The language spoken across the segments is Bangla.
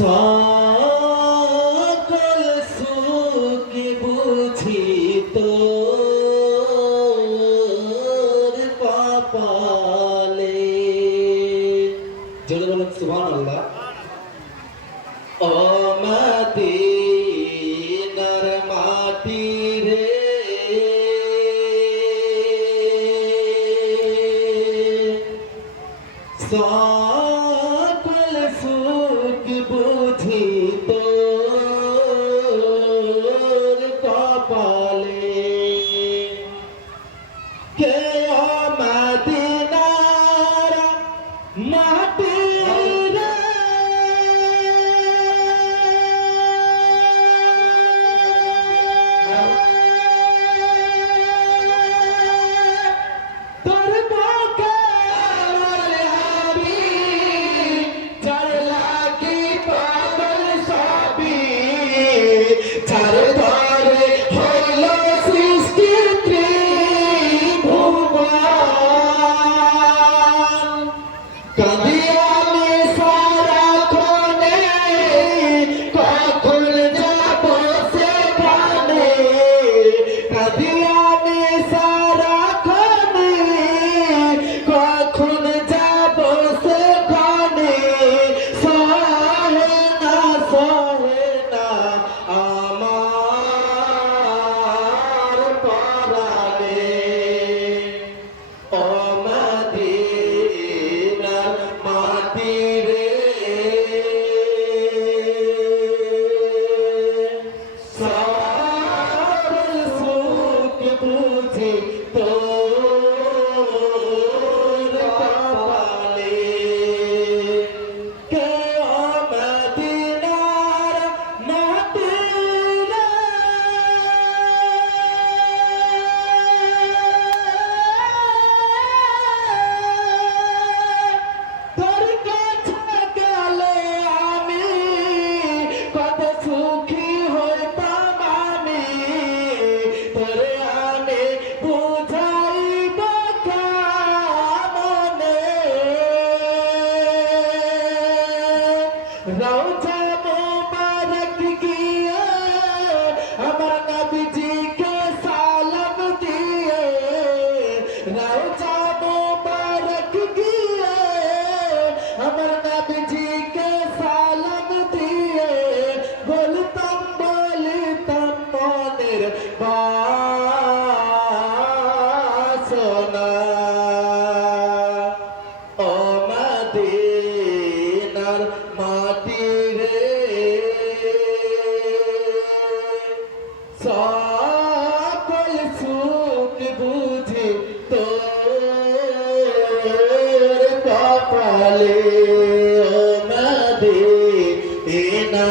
সকল সুখ বুঝি তো পাপালে জোরে বলেন সুবহানাল্লাহ। victory. ভিতরে আনে বুঝাই মনে রওজা মোবারক গিয়ে, আমার নবীজিকে সালাম দিয়ে। রওজা মোবারক গিয়ে, আমার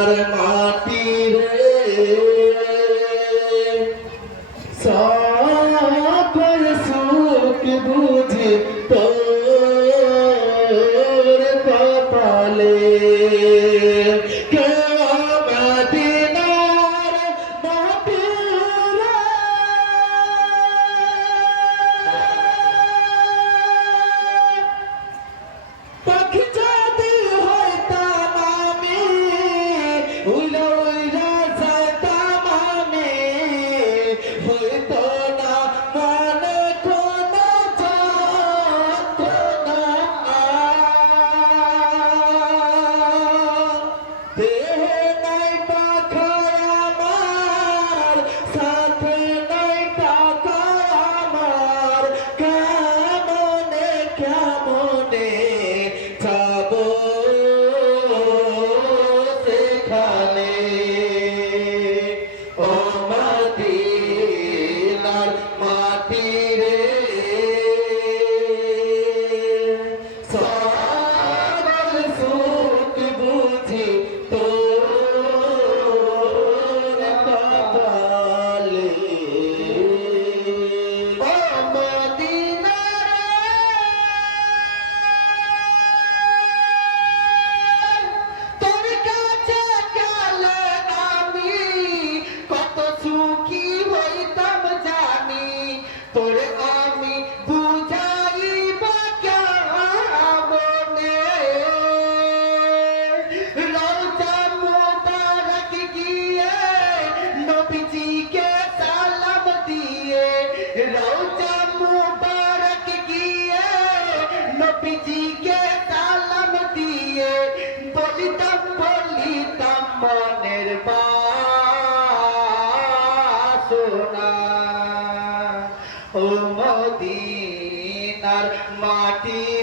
সোনার মাটি রে। সকল সুখ বুঝি তোর কপালে। বাসনা। ও মদিনার মাটি